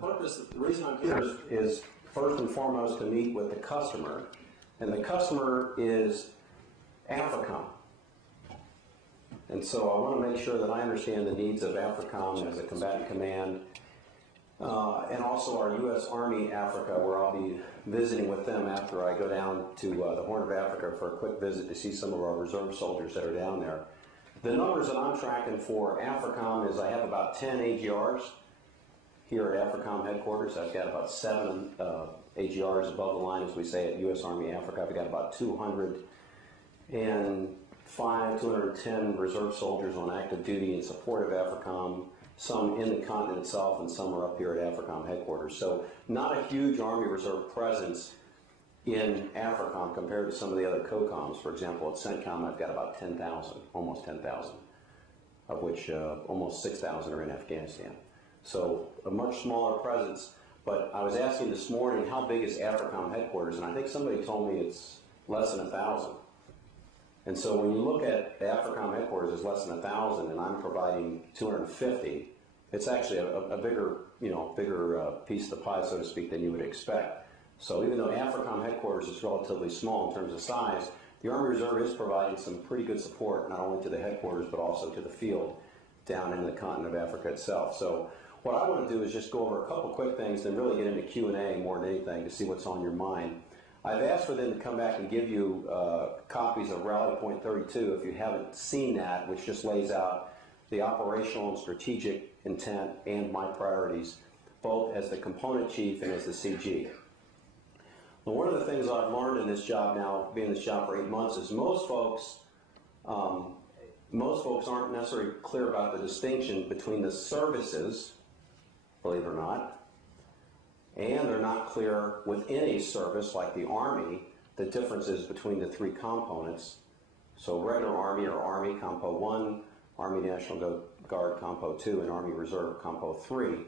the reason I'm here is first and foremost to meet with the customer, and the customer is AFRICOM. And so I want to make sure that I understand the needs of AFRICOM as a combatant command, and also our U.S. Army Africa, where I'll be visiting with them after I go down to the Horn of Africa for a quick visit to see some of our reserve soldiers that are down there. The numbers that I'm tracking for AFRICOM is I have about 10 AGRs here at AFRICOM headquarters. I've got about 7 AGRs above the line, as we say, at U.S. Army Africa. I've got about 210 reserve soldiers on active duty in support of AFRICOM, some in the continent itself, and some are up here at AFRICOM headquarters. So not a huge Army Reserve presence in AFRICOM compared to some of the other COCOMs. For example, at CENTCOM, I've got about 10,000, almost 10,000, of which almost 6,000 are in Afghanistan. So a much smaller presence, but I was asking this morning, how big is AFRICOM headquarters? And I think somebody told me it's less than 1,000. And so when you look at AFRICOM headquarters is less than 1,000, and I'm providing 250, it's actually a bigger, bigger piece of the pie, so to speak, than you would expect. So even though AFRICOM headquarters is relatively small in terms of size, the Army Reserve is providing some pretty good support, not only to the headquarters, but also to the field down in the continent of Africa itself. So what I want to do is just go over a couple quick things and really get into Q&A more than anything to see what's on your mind. I've asked for them to come back and give you copies of Rally Point 32 if you haven't seen that, which just lays out the operational and strategic intent and my priorities, both as the component chief and as the CG. Well, one of the things I've learned in this job now, being in this job for 8 months, is most folks aren't necessarily clear about the distinction between the services, believe it or not, and they're not clear within a service like the Army, the differences between the 3 components. So regular Army or Army Compo 1, Army National Guard Compo 2, and Army Reserve Compo 3.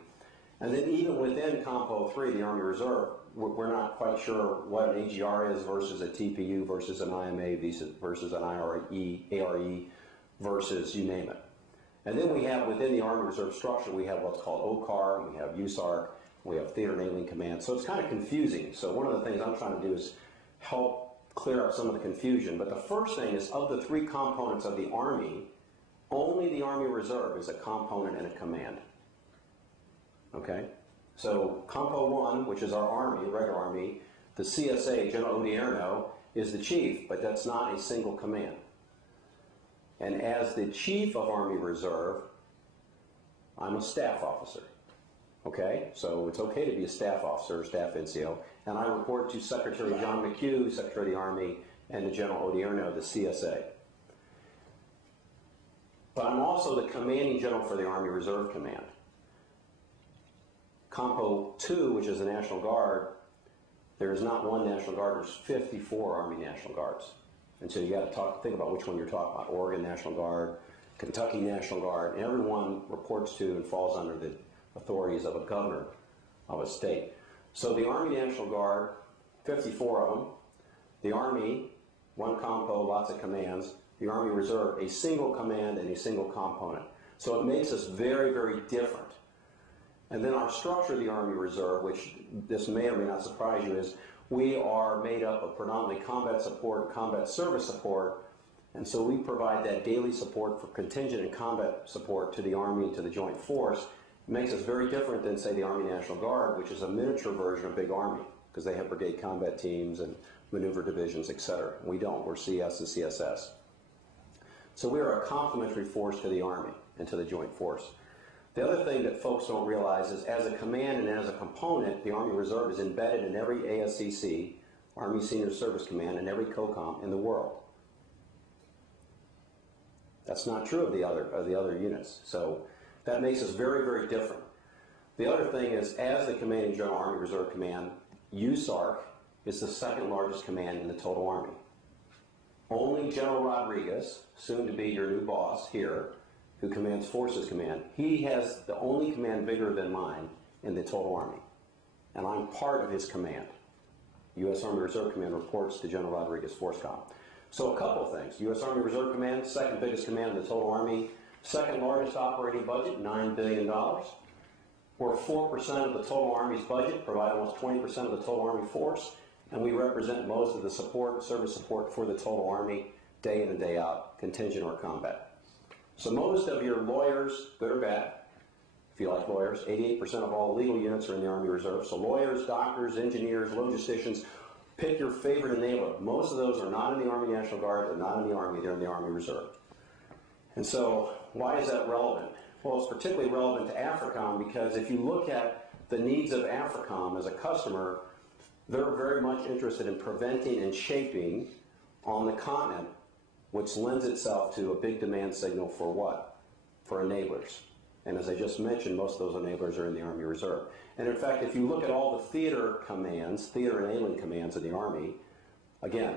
And then even within Compo 3, the Army Reserve, we're not quite sure what an AGR is versus a TPU versus an IMA versus an ARE versus you name it. And then we have within the Army Reserve structure, we have what's called OCAR, we have USARC, we have Theater Enabling Command. So it's kind of confusing. So one of the things I'm trying to do is help clear up some of the confusion. But the first thing is, of the 3 components of the Army, only the Army Reserve is a component and a command. Okay? So Compo 1, which is our Army, regular Army, the CSA, General Odierno, is the chief, but that's not a single command. And as the chief of Army Reserve, I'm a staff officer. Okay? So it's okay to be a staff officer or staff NCO. And I report to Secretary John McHugh, Secretary of the Army, and to General Odierno, the CSA. But I'm also the commanding general for the Army Reserve Command. Compo 2, which is the National Guard, there is not one National Guard, there's 54 Army National Guards. And so you got to think about which one you're talking about. Oregon National Guard, Kentucky National Guard, and everyone reports to and falls under the authorities of a governor of a state. So the Army National Guard, 54 of them. The Army, 1 compo, lots of commands. The Army Reserve, a single command and a single component. So it makes us very, very different. And then our structure of the Army Reserve, which this may or may not surprise you, is we are made up of predominantly combat support, combat service support, and so we provide that daily support for contingent and combat support to the Army and to the Joint Force. It makes us very different than, say, the Army National Guard, which is a miniature version of Big Army, because they have brigade combat teams and maneuver divisions, etc. We don't. We're CS and CSS. So we are a complementary force to the Army and to the Joint Force. The other thing that folks don't realize is, as a command and as a component, the Army Reserve is embedded in every ASCC, Army Senior Service Command, and every COCOM in the world. That's not true of the other units. So that makes us very, very different. The other thing is, as the Commanding General Army Reserve Command, USARC is the 2nd largest command in the total Army. Only General Rodriguez, soon to be your new boss here, who commands Forces Command, he has the only command bigger than mine in the total Army. And I'm part of his command. U.S. Army Reserve Command reports to General Rodriguez ForceCom. So a couple of things. U.S. Army Reserve Command, 2nd biggest command in the total Army, 2nd largest operating budget, $9 billion. We're 4% of the total Army's budget, provide almost 20% of the total Army force, and we represent most of the support, service support for the total Army, day in and day out, contingent or combat. So most of your lawyers, good or bad, if you like lawyers, 88% of all legal units are in the Army Reserve. So lawyers, doctors, engineers, logisticians, pick your favorite enabler. Most of those are not in the Army National Guard, they're not in the Army, they're in the Army Reserve. And so why is that relevant? Well, it's particularly relevant to AFRICOM because if you look at the needs of AFRICOM as a customer, they're very much interested in preventing and shaping on the continent, which lends itself to a big demand signal for what? For enablers. And as I just mentioned, most of those enablers are in the Army Reserve. And in fact, if you look at all the theater commands, theater enabling commands in the Army, again,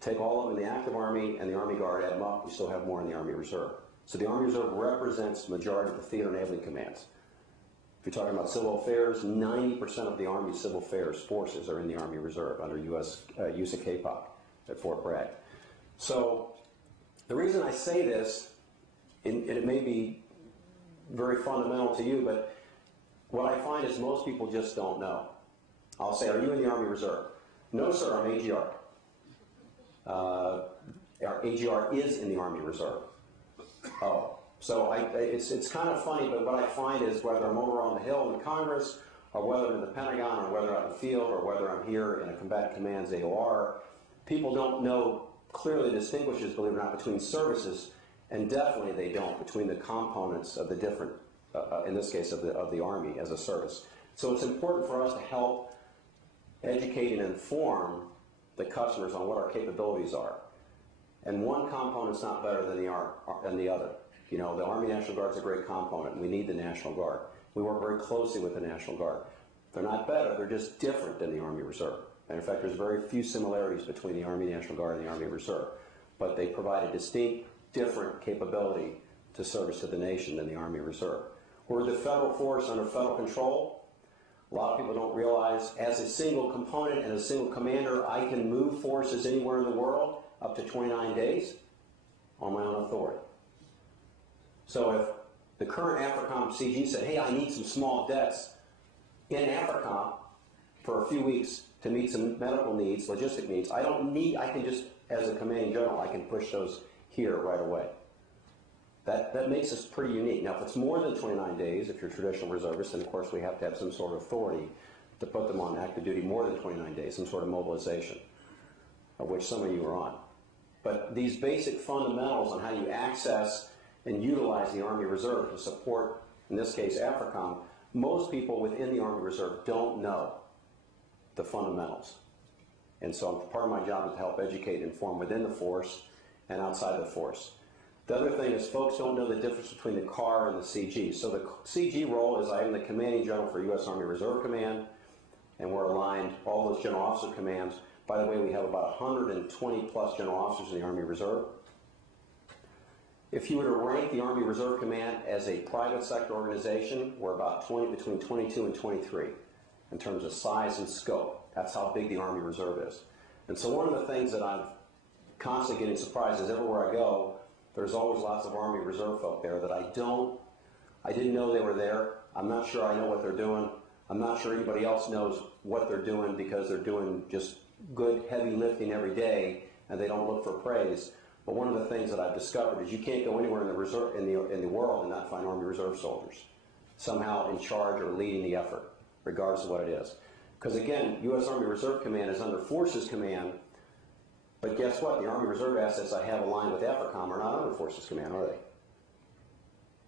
take all of them in the active Army and the Army Guard, add them up, we still have more in the Army Reserve. So the Army Reserve represents the majority of the theater enabling commands. If you're talking about civil affairs, 90% of the Army civil affairs forces are in the Army Reserve under use of KPOC at Fort Bragg. So the reason I say this, and it may be very fundamental to you, but what I find is most people just don't know. I'll say, are you in the Army Reserve? No, sir, I'm AGR. Our AGR is in the Army Reserve. Oh, so it's kind of funny, but what I find is whether I'm over on the Hill in Congress, or whether I'm in the Pentagon, or whether I'm in the field, or whether I'm here in a Combatant Command's AOR, people don't know clearly distinguishes, believe it or not, between services, and definitely they don't, between the components of the different, in this case, of the Army as a service. So it's important for us to help educate and inform the customers on what our capabilities are. And one component's not better than the other. You know, the Army National Guard is a great component, and we need the National Guard. We work very closely with the National Guard. They're not better, they're just different than the Army Reserve. And in fact, there's very few similarities between the Army National Guard and the Army Reserve. But they provide a distinct, different capability to service to the nation than the Army Reserve. We're the federal force under federal control. A lot of people don't realize, as a single component and a single commander, I can move forces anywhere in the world up to 29 days on my own authority. So if the current AFRICOM CG said, hey, I need some small debts in AFRICOM for a few weeks to meet some medical needs, logistic needs, I can just, as a commanding general, I can push those here right away. That makes us pretty unique. Now, if it's more than 29 days, if you're a traditional reservist, then of course we have to have some sort of authority to put them on active duty more than 29 days, some sort of mobilization, of which some of you are on. But these basic fundamentals on how you access and utilize the Army Reserve to support, in this case, AFRICOM, most people within the Army Reserve don't know the fundamentals. And so part of my job is to help educate and inform within the force and outside the force. The other thing is folks don't know the difference between the CAR and the CG. So the CG role is I am the commanding general for U.S. Army Reserve Command, and we're aligned, all those general officer commands. By the way, we have about 120 plus general officers in the Army Reserve. If you were to rank the Army Reserve Command as a private sector organization, we're about between 22 and 23 in terms of size and scope. That's how big the Army Reserve is. And so one of the things that I'm constantly getting surprised is everywhere I go, there's always lots of Army Reserve folk there that I didn't know they were there. I'm not sure I know what they're doing. I'm not sure anybody else knows what they're doing because they're doing just good heavy lifting every day and they don't look for praise. But one of the things that I've discovered is you can't go anywhere in the world and not find Army Reserve soldiers somehow in charge or leading the effort, regardless of what it is. Because again, U.S. Army Reserve Command is under Forces Command, but guess what? The Army Reserve assets I have aligned with AFRICOM are not under Forces Command, are they?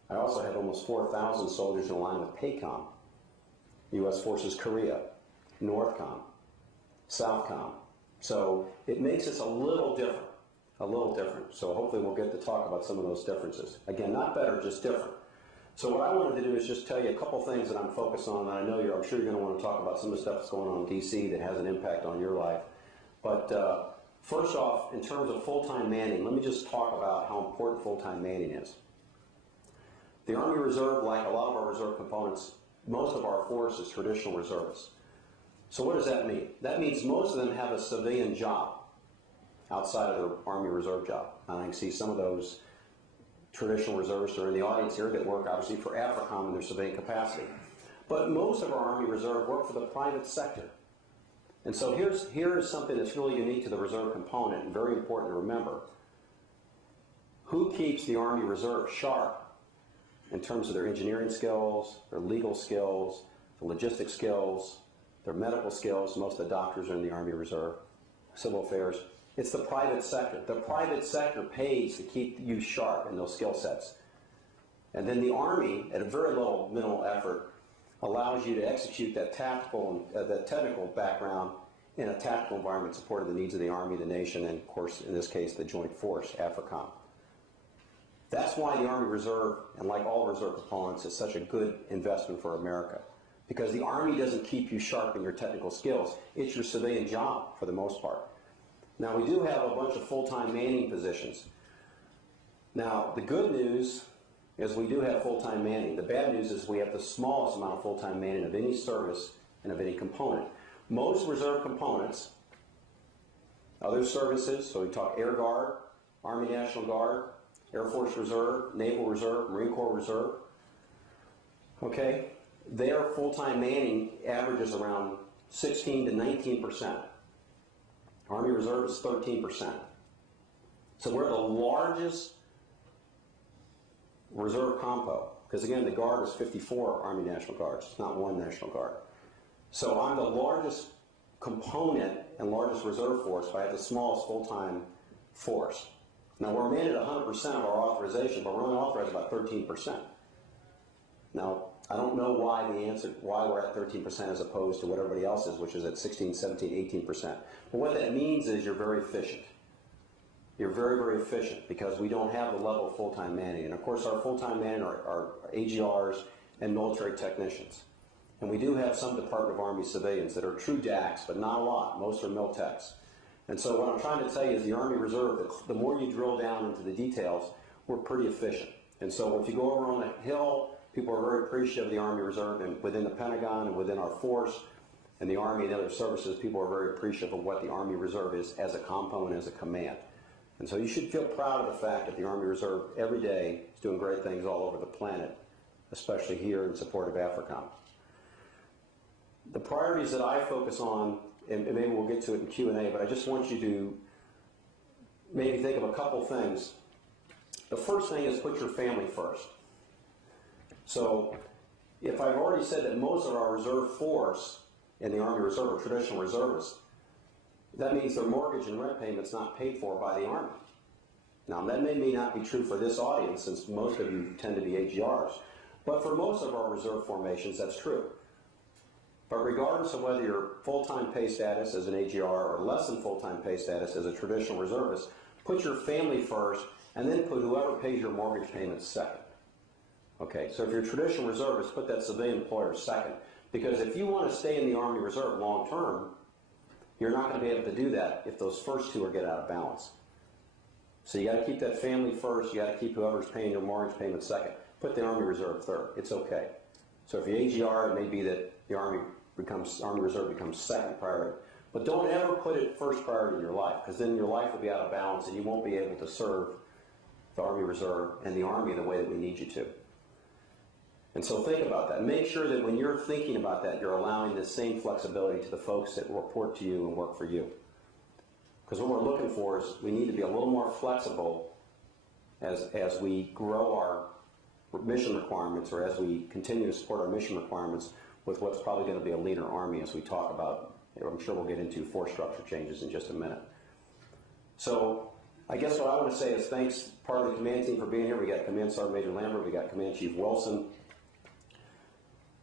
I also have almost 4,000 soldiers in line with PACOM, U.S. Forces Korea, NORTHCOM, SOUTHCOM. So it makes us a little different. So hopefully we'll get to talk about some of those differences. Again, not better, just different. So what I wanted to do is just tell you a couple things that I'm focused on, and I know I'm sure you're going to want to talk about some of the stuff that's going on in D.C. that has an impact on your life. But first off, in terms of full-time manning, let me just talk about how important full-time manning is. The Army Reserve, like a lot of our reserve components, most of our force is traditional reservists. So what does that mean? That means most of them have a civilian job outside of their Army Reserve job. And I can see some of those traditional reservists are in the audience here that work obviously for AFRICOM in their civilian capacity. But most of our Army Reserve work for the private sector. And so here is something that's really unique to the reserve component and very important to remember. Who keeps the Army Reserve sharp in terms of their engineering skills, their legal skills, the logistic skills, their medical skills? Most of the doctors are in the Army Reserve, civil affairs. It's the private sector. The private sector pays to keep you sharp in those skill sets. And then the Army, at a very low minimal effort, allows you to execute that tactical and that technical background in a tactical environment supporting the needs of the Army, the nation, and of course, in this case, the Joint Force, AFRICOM. That's why the Army Reserve, and like all reserve components, is such a good investment for America. Because the Army doesn't keep you sharp in your technical skills. It's your civilian job for the most part. Now, we do have a bunch of full-time manning positions. Now, the good news is we do have full-time manning. The bad news is we have the smallest amount of full-time manning of any service and of any component. Most reserve components, other services, so we talk Air Guard, Army National Guard, Air Force Reserve, Naval Reserve, Marine Corps Reserve, okay, their full-time manning averages around 16 to 19%. Army Reserve is 13%. So we're the largest reserve compo, because again, the Guard is 54 Army National Guards, it's not one National Guard. So I'm the largest component and largest reserve force, but I have the smallest full-time force. Now we're mandated 100% of our authorization, but we're only authorized about 13%. Now, I don't know why we're at 13% as opposed to what everybody else is, which is at 16, 17, 18%. But what that means is you're very efficient. You're very, very efficient because we don't have the level of full-time manning. And of course, our full-time manning are AGRs and military technicians. And we do have some Department of Army civilians that are true DACs, but not a lot. Most are mil-techs. And so what I'm trying to tell you is the Army Reserve, the more you drill down into the details, we're pretty efficient. And so if you go over on the Hill, people are very appreciative of the Army Reserve, and within the Pentagon and within our force and the Army and other services, people are very appreciative of what the Army Reserve is as a component, as a command. And so you should feel proud of the fact that the Army Reserve every day is doing great things all over the planet, especially here in support of AFRICOM. The priorities that I focus on, and maybe we'll get to it in Q&A, but I just want you to maybe think of a couple things. The first thing is put your family first. So if I've already said that most of our reserve force in the Army Reserve are traditional reservists, that means their mortgage and rent payment's not paid for by the Army. Now, that may not be true for this audience, since most of you tend to be AGRs, but for most of our reserve formations, that's true. But regardless of whether you're full-time pay status as an AGR or less than full-time pay status as a traditional reservist, put your family first, and then put whoever pays your mortgage payments second. Okay, so if you're a traditional reservist, put that civilian employer second. Because if you want to stay in the Army Reserve long term, you're not going to be able to do that if those first two are get out of balance. So you got to keep that family first, you got to keep whoever's paying your mortgage payment second. Put the Army Reserve third. It's okay. So if you're AGR, it may be that the Army Reserve becomes second priority. But don't ever put it first priority in your life, because then your life will be out of balance and you won't be able to serve the Army Reserve and the Army the way that we need you to. And so think about that. Make sure that when you're thinking about that, you're allowing the same flexibility to the folks that report to you and work for you. Because what we're looking for is we need to be a little more flexible as we grow our mission requirements, or as we continue to support our mission requirements with what's probably going to be a leaner Army as we talk about. I'm sure we'll get into force structure changes in just a minute. So I guess what I want to say is thanks, part of the command team, for being here. We got Command Sergeant Major Lambert, we got Command Chief Wilson.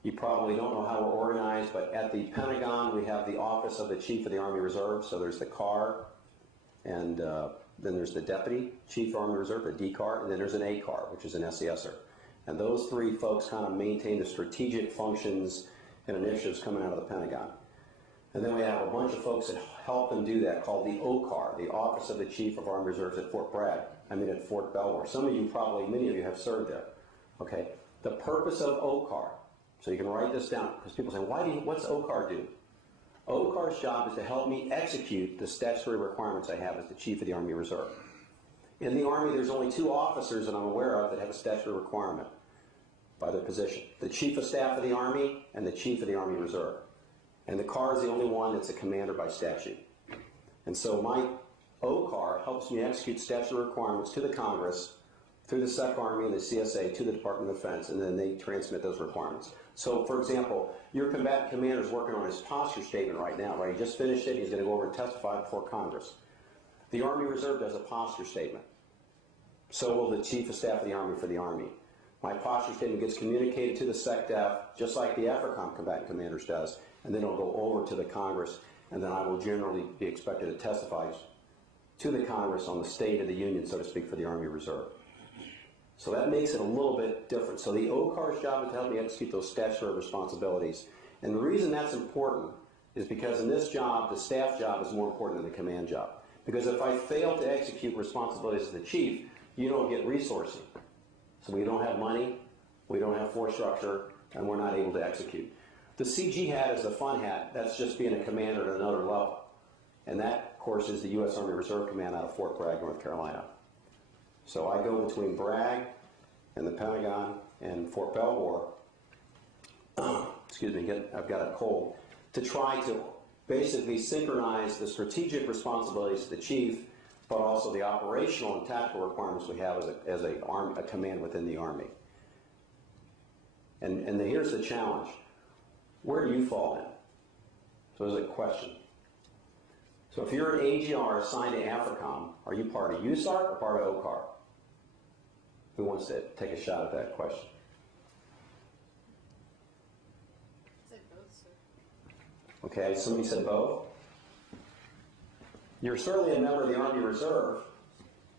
You probably don't know how we're organized, but at the Pentagon we have the Office of the Chief of the Army Reserve. So there's the CAR, and then there's the Deputy Chief Army Reserve, the DCAR, and then there's an ACAR, which is an SESer. And those three folks kind of maintain the strategic functions and initiatives coming out of the Pentagon. And then we have a bunch of folks that help them do that, called the OCAR, the Office of the Chief of Army Reserves at Fort Belvoir. Some of you probably, many of you have served there. Okay, the purpose of OCAR, so you can write this down, because people say, what's OCAR do? OCAR's job is to help me execute the statutory requirements I have as the Chief of the Army Reserve. In the Army, there's only 2 officers that I'm aware of that have a statutory requirement. by their position. The Chief of Staff of the Army and the Chief of the Army Reserve. And the CAR is the only one that's a commander by statute. And so my OCAR helps me execute statutory requirements to the Congress, through the SEC Army and the CSA to the Department of Defense, and then they transmit those requirements. So, for example, your combatant commander is working on his posture statement right now, right? He just finished it. He's going to go over and testify before Congress. The Army Reserve does a posture statement. So will the Chief of Staff of the Army for the Army. My posture statement gets communicated to the SecDef, just like the AFRICOM combatant commanders does, and then it'll go over to the Congress, and then I will generally be expected to testify to the Congress on the State of the Union, so to speak, for the Army Reserve. So that makes it a little bit different. So the OCAR's job is to help me execute those statutory responsibilities. And the reason that's important is because in this job, the staff job is more important than the command job. Because if I fail to execute responsibilities as the chief, you don't get resourcing. So we don't have money, we don't have force structure, and we're not able to execute. The CG hat is the fun hat. That's just being a commander at another level. And that, of course, is the U.S. Army Reserve Command out of Fort Bragg, North Carolina. So I go between Bragg and the Pentagon and Fort Belvoir, excuse me, I've got a cold, to try to basically synchronize the strategic responsibilities of the chief, but also the operational and tactical requirements we have as a command within the Army. And here's the challenge. Where do you fall in? So there's a question. So if you're an AGR assigned to AFRICOM, are you part of USARC or part of OCAR? Who wants to take a shot at that question? I said both, sir. Okay, somebody said both. You're certainly a member of the Army Reserve,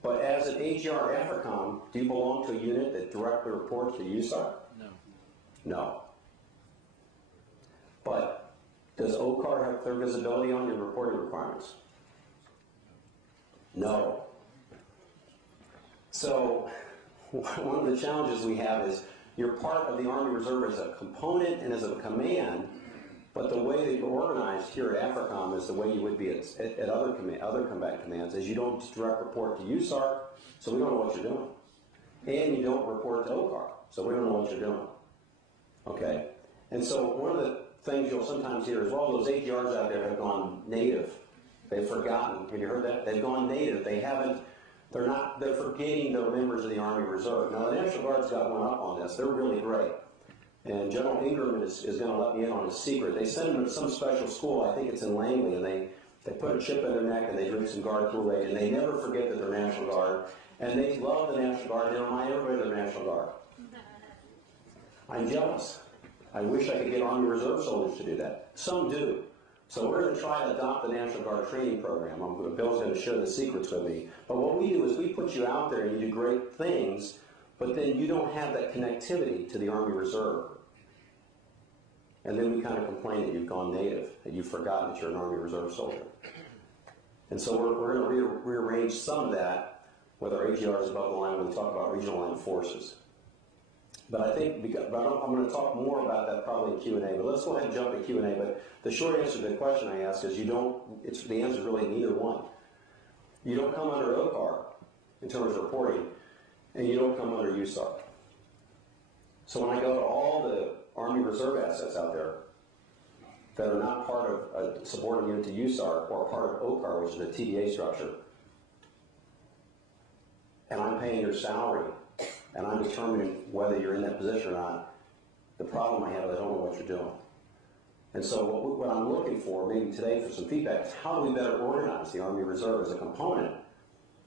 but as an AGR AFRICOM, do you belong to a unit that directly reports to USARC? No. No. But does OCAR have clear visibility on your reporting requirements? No. So one of the challenges we have is you're part of the Army Reserve as a component and as a command, but the way that you're organized here at AFRICOM is the way you would be at other combat commands, is you don't direct report to USARC, so we don't know what you're doing. And you don't report to OCAR, so we don't know what you're doing. Okay? And so one of the things you'll sometimes hear is, well, those AGRs out there have gone native. They've forgotten. Have you heard that? They've gone native. They're forgetting they're members of the Army Reserve. Now, the National Guard's got one up on this. They're really great. And General Ingram is going to let me in on his secret. They send them to some special school, I think it's in Langley, and they put a chip in their neck and they drink some Guard Kool-Aid, and they never forget that they're National Guard. And they love the National Guard. They remind everybody they're National Guard. I'm jealous. I wish I could get Army Reserve soldiers to do that. Some do. So we're going to try to adopt the National Guard training program. Bill's going to share the secrets with me. But what we do is we put you out there and you do great things, but then you don't have that connectivity to the Army Reserve. And then we kind of complain that you've gone native, that you've forgotten that you're an Army Reserve soldier. And so we're going to rearrange some of that with our AGRs above the line when we talk about regional line forces. But I think, I'm going to talk more about that probably in Q&A, but let's go ahead and jump to Q&A. But the short answer to the question I asked is the answer is really neither one. You don't come under OCAR in terms of reporting, and you don't come under USARC. So when I go to all the Army Reserve assets out there that are not part of a subordinate unit to USARC or part of OCAR, which is a TDA structure, and I'm paying your salary, and I'm determining whether you're in that position or not, the problem I have is I don't know what you're doing. And so what I'm looking for, maybe today for some feedback, is how do we better organize the Army Reserve as a component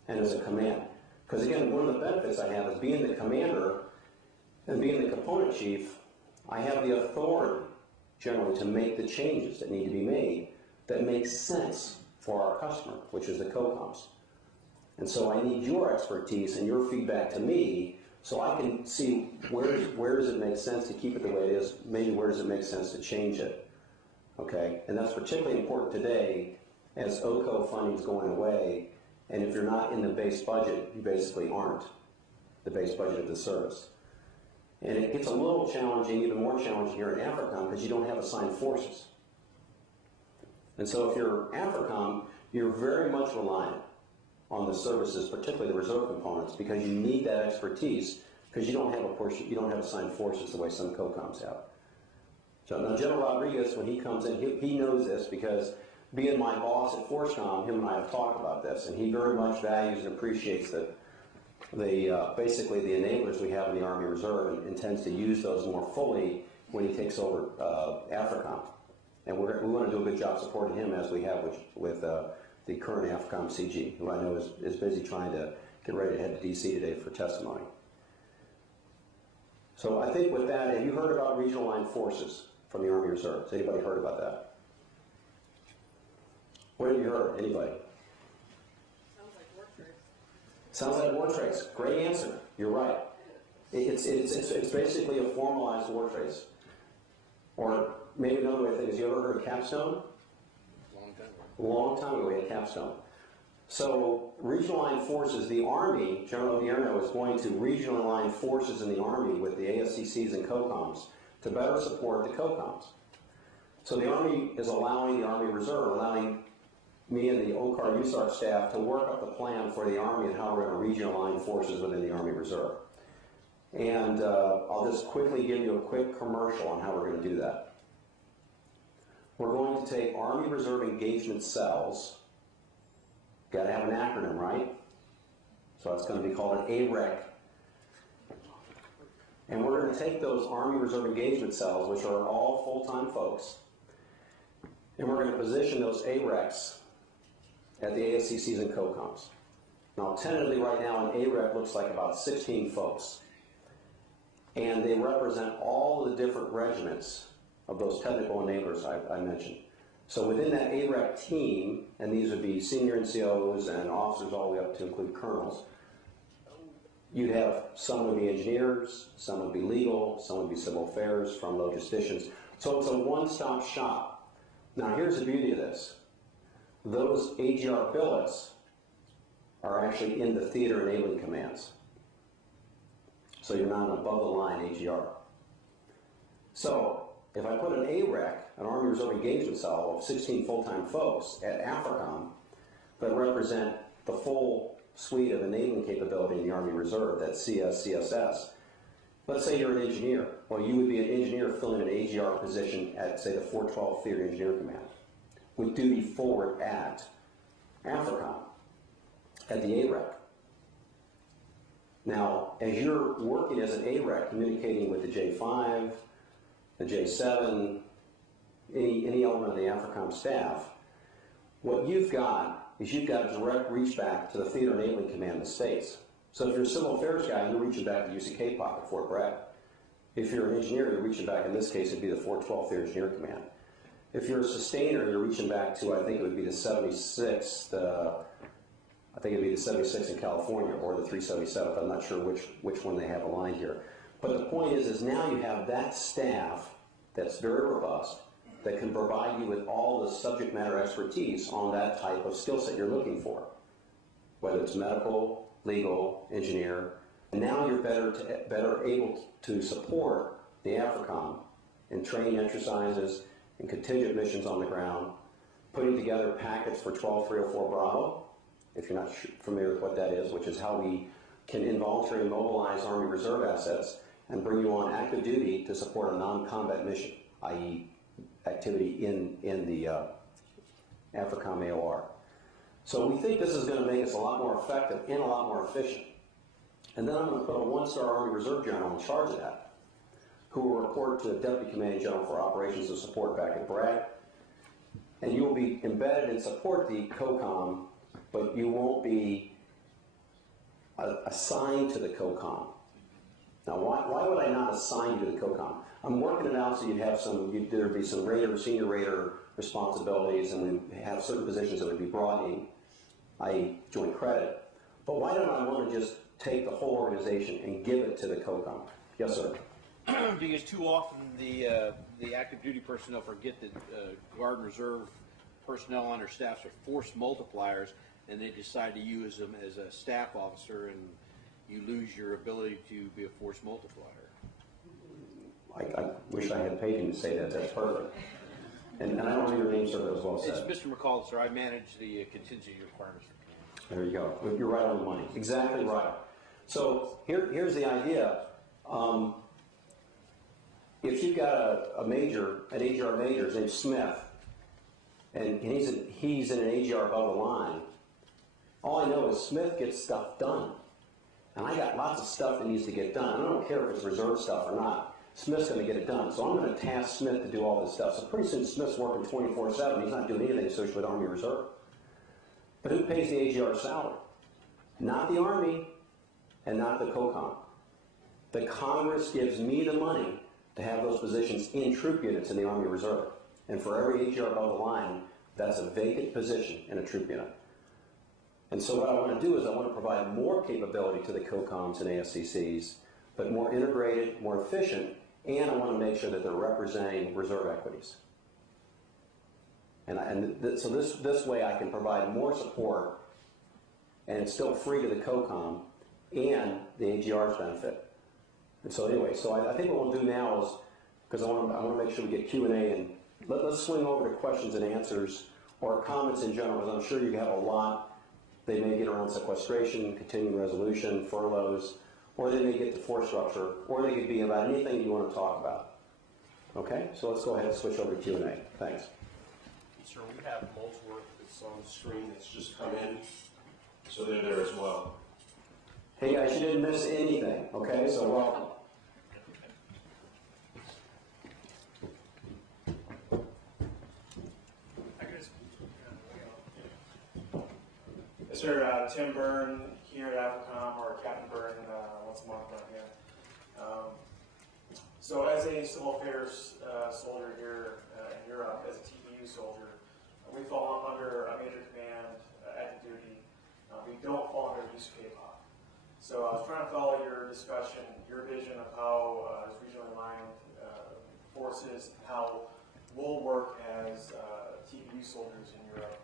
and as a command? Because again, one of the benefits I have is being the commander and being the component chief, I have the authority generally to make the changes that need to be made that make sense for our customer, which is the COCOMs. And so I need your expertise and your feedback to me so I can see where does it make sense to keep it the way it is, maybe where does it make sense to change it, okay? And that's particularly important today as OCO funding is going away, and if you're not in the base budget, you basically aren't the base budget of the service. And it gets a little challenging, even more challenging here in AFRICOM because you don't have assigned forces. And so if you're AFRICOM, you're very much reliant on the services, particularly the reserve components, because you need that expertise because you don't have assigned forces the way some COCOMs have. So now General Rodriguez, when he comes in, he knows this because being my boss at FORSCOM, him and I have talked about this, and he very much values and appreciates basically the enablers we have in the Army Reserve and intends to use those more fully when he takes over AFRICOM. And we want to do a good job supporting him as we have with the current AFRICOM CG, who I know is busy trying to get ready to head to DC today for testimony. So I think with that, have you heard about regional line forces from the Army Reserve? Has anybody heard about that? What have you heard? Anybody? Sounds like war tricks. Sounds like war trace. Great answer. You're right. It's basically a formalized war trace. Or maybe another way to think is, you ever heard of capstone? Long time ago. A long time ago we had capstone. So regional line forces, the Army, General Odierno is going to regional line forces in the Army with the ASCCs and COCOMs to better support the COCOMs. So the Army is allowing the Army Reserve, allowing me and the OCAR USARC staff to work up the plan for the Army and how we're going to regional line forces within the Army Reserve. And I'll just quickly give you a quick commercial on how we're going to do that. We're going to take Army Reserve engagement cells. Got to have an acronym, right? So it's going to be called an AREC. And we're going to take those Army Reserve engagement cells, which are all full-time folks, and we're going to position those ARECs at the ASCCs and COCOMs. Now, tentatively right now, an AREC looks like about 16 folks. And they represent all of the different regiments of those technical enablers I mentioned. So within that AREC team, and these would be senior NCOs and officers all the way up to include colonels, you'd have some would be engineers, some would be legal, some would be civil affairs, from logisticians. So it's a one-stop shop. Now here's the beauty of this. Those AGR billets are actually in the theater enabling commands. So you're not an above-the-line AGR. So if I put an AREC, an Army Reserve engagement cell of 16 full-time folks at AFRICOM that represent the full suite of enabling capability in the Army Reserve, that's CS, CSS. Let's say you're an engineer. Well, you would be an engineer filling an AGR position at, say, the 412 Theater Engineer Command with duty forward at AFRICOM, at the AREC. Now, as you're working as an AREC, communicating with the J5, the J7, any element of the AFRICOM staff, what you've got is you've got a direct reach back to the Theater Enabling Command in the States. So if you're a civil affairs guy, you're reaching back to UCK pocket, Fort Bragg. If you're an engineer, you're reaching back, in this case, it'd be the 412 Theater Engineer Command. If you're a sustainer, you're reaching back to, I think it would be the 76th, I think it'd be the 76th in California, or the 377th. I'm not sure which one they have aligned here. But the point is now you have that staff that's very robust, that can provide you with all the subject matter expertise on that type of skill set you're looking for, whether it's medical, legal, engineer. And now you're better able to support the AFRICOM in training exercises and contingent missions on the ground, putting together packets for 12304 Bravo, if you're not familiar with what that is, which is how we can involuntarily mobilize Army Reserve assets and bring you on active duty to support a non-combat mission, i.e. activity in the AFRICOM AOR. So we think this is going to make us a lot more effective and a lot more efficient. And then I'm going to put a one-star Army Reserve General in charge of that, who will report to the Deputy Commanding General for Operations and Support back at Bragg. And you will be embedded and support the COCOM, but you won't be assigned to the COCOM. Now, why would I not assign you to the COCOM? I'm working it out so you'd have there'd be some Raider, senior Raider responsibilities, and we have certain positions that would be broadening, i.e. joint credit. But why don't I want to just take the whole organization and give it to the COCOM? Yes, sir. Because too often the active duty personnel forget that Guard and Reserve personnel on their staffs are force multipliers, and they decide to use them as a staff officer, and you lose your ability to be a force multiplier. I wish I had paid him to say that. That's perfect. And I don't know your name, sir, that was well said. It's Mr. McCall, sir. I manage the contingency requirements for command. There you go. You're right on the money. Exactly right. So here's the idea. If you've got an AGR major, his name's Smith, and he's in an AGR above the line, all I know is Smith gets stuff done. And I got lots of stuff that needs to get done. I don't care if it's reserve stuff or not. Smith's going to get it done. So I'm going to task Smith to do all this stuff. So pretty soon Smith's working 24/7. He's not doing anything associated with Army Reserve. But who pays the AGR salary? Not the Army and not the COCOM. The Congress gives me the money to have those positions in troop units in the Army Reserve. And for every AGR above the line, that's a vacant position in a troop unit. And so what I want to do is I want to provide more capability to the COCOMs and AFCCs, but more integrated, more efficient, and I want to make sure that they're representing reserve equities. So this way I can provide more support, and it's still free to the COCOM and the AGR's benefit. And so anyway, so I think what we'll do now is, because I want to make sure we get Q&A, and let's swing over to questions and answers or comments in general, because I'm sure you have a lot. They may get around sequestration, continuing resolution, furloughs, or they may get to force structure, or they could be about anything you want to talk about. Okay, so let's go ahead and switch over to Q&A. Thanks. Sir, we have Molesworth that's on the screen that's just come in, so they're there as well. Hey guys, you didn't miss anything, okay, so welcome. Yes, sir. Tim Byrne here at AFRICOM, or Captain Byrne once a month down here. So as a civil affairs soldier here in Europe, as a TPU soldier, we fall under a major command active duty. We don't fall under use of KPOC. So I was trying to follow your discussion, your vision of how as regionally aligned forces, how we'll work as TPU soldiers in Europe.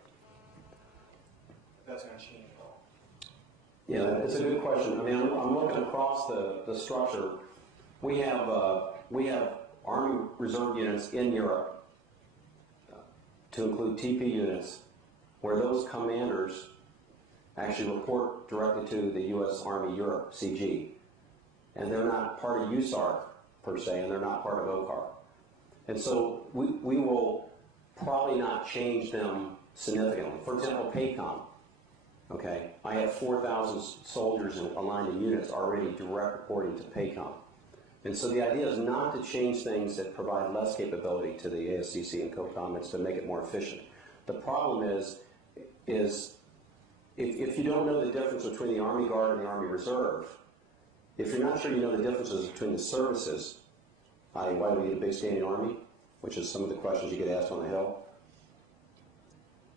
If that's going to change at all. Yeah, it's a good question. I mean, I'm looking across the structure. We have Army Reserve units in Europe, to include TP units, where those commanders actually report directly to the U.S. Army Europe, CG. And they're not part of USARC, per se, and they're not part of OCAR. And so we will probably not change them significantly. For example, PACOM. Okay, I have 4,000 soldiers aligned in units already direct reporting to PACOM. And so the idea is not to change things that provide less capability to the ASCC and COCOM, it's to make it more efficient. The problem is if you don't know the difference between the Army Guard and the Army Reserve, if you're not sure you know the differences between the services, i.e. why do we need a big standing Army, which is some of the questions you get asked on the Hill,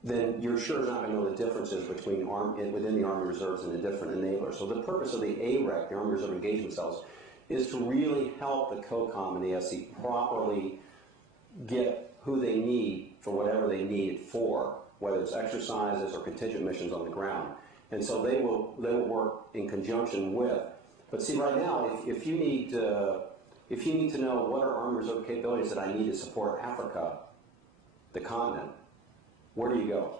then you're sure not going to know the differences between within the Army Reserves and the different enablers. So the purpose of the AREC, the Army Reserve Engagement Cells, is to really help the COCOM and the SC properly get who they need for whatever they need it for, whether it's exercises or contingent missions on the ground. And so they will work in conjunction with. But see, right now, if you need to know what are Army Reserve capabilities that I need to support Africa, the continent, where do you go?